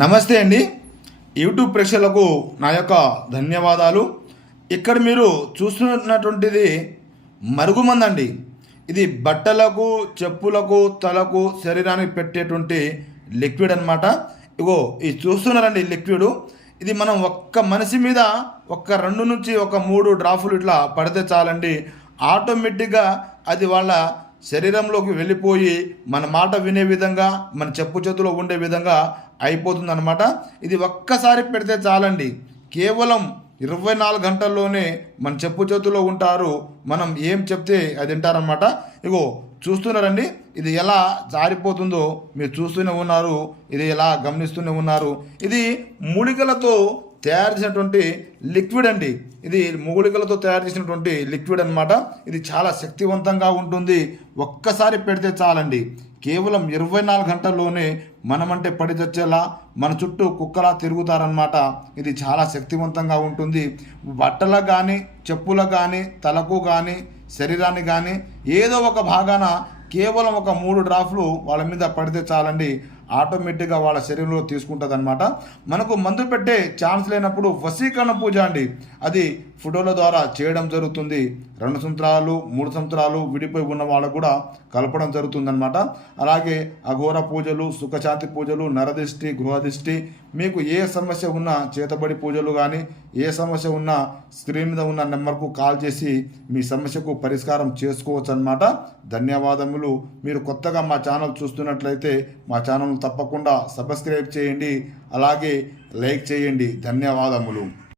నమస్తే అండి. యూట్యూబ్ ప్రేక్షకులకు నా యొక్క ధన్యవాదాలు. ఇక్కడ మీరు చూస్తున్నటువంటిది మరుగుమందండి. ఇది బట్టలకు చెప్పులకు తలకు శరీరానికి పెట్టేటువంటి లిక్విడ్ అన్నమాట. ఇగో ఇది చూస్తున్నారండి లిక్విడ్. ఇది మనం ఒక్క మనిషి మీద ఒక్క రెండు నుంచి ఒక మూడు డ్రాఫులు ఇట్లా పడితే చాలండి. ఆటోమేటిక్గా అది వాళ్ళ శరీరంలోకి వెళ్ళిపోయి మన మాట వినే విధంగా మన చెప్పు చేతిలో ఉండే విధంగా అయిపోతుంది అనమాట ఇది ఒక్కసారి పెడితే చాలండి. కేవలం ఇరవై నాలుగు గంటల్లోనే మన చెప్పు చేతిలో ఉంటారు. మనం ఏం చెప్తే అది వింటారనమాట ఇగో చూస్తున్నారండి ఇది ఎలా జారిపోతుందో మీరు చూస్తూనే ఉన్నారు ఇది ఎలా గమనిస్తూనే ఉన్నారు. ఇది మూలికలతో తయారు చేసినటువంటి లిక్విడ్ అండి. ఇది మూలికలతో తయారు చేసినటువంటి లిక్విడ్ అన్నమాట. ఇది చాలా శక్తివంతంగా ఉంటుంది. ఒక్కసారి పెడితే చాలండి. కేవలం ఇరవై నాలుగు గంటల్లోనే మనమంటే పడి చచ్చేలా మన చుట్టూ కుక్కలా తిరుగుతారనమాట ఇది చాలా శక్తివంతంగా ఉంటుంది. బట్టలకు కానీ చెప్పులకు కానీ తలకు కానీ శరీరాన్ని కానీ ఏదో ఒక భాగాన కేవలం ఒక మూడు డ్రాఫ్లు వాళ్ళ మీద పడితే చాలండి. ఆటోమేటిక్గా వాళ్ళ శరీరంలో తీసుకుంటుంది అనమాట మనకు మందు పెట్టే ఛాన్స్ లేనప్పుడు వసీకరణ పూజ అండి. అది ఫోటోల ద్వారా చేయడం జరుగుతుంది. రెండు సంవత్సరాలు మూడు సంవత్సరాలు విడిపోయి ఉన్న వాళ్ళకు కూడా కలపడం జరుగుతుందన్నమాట. అలాగే అఘోర పూజలు సుఖశాంతి పూజలు నరదిష్టి గృహదిష్టి మీకు ఏ సమస్య ఉన్నా చేతబడి పూజలు కానీ ఏ సమస్య ఉన్నా స్క్రీన్ మీద ఉన్న నెంబర్కు కాల్ చేసి మీ సమస్యకు పరిష్కారం చేసుకోవచ్చు అనమాట ధన్యవాదములు. మీరు కొత్తగా మా ఛానల్ చూస్తున్నట్లయితే మా ఛానల్ తప్పకుండా సబ్స్క్రైబ్ చేయండి. అలాగే లైక్ చేయండి. ధన్యవాదములు.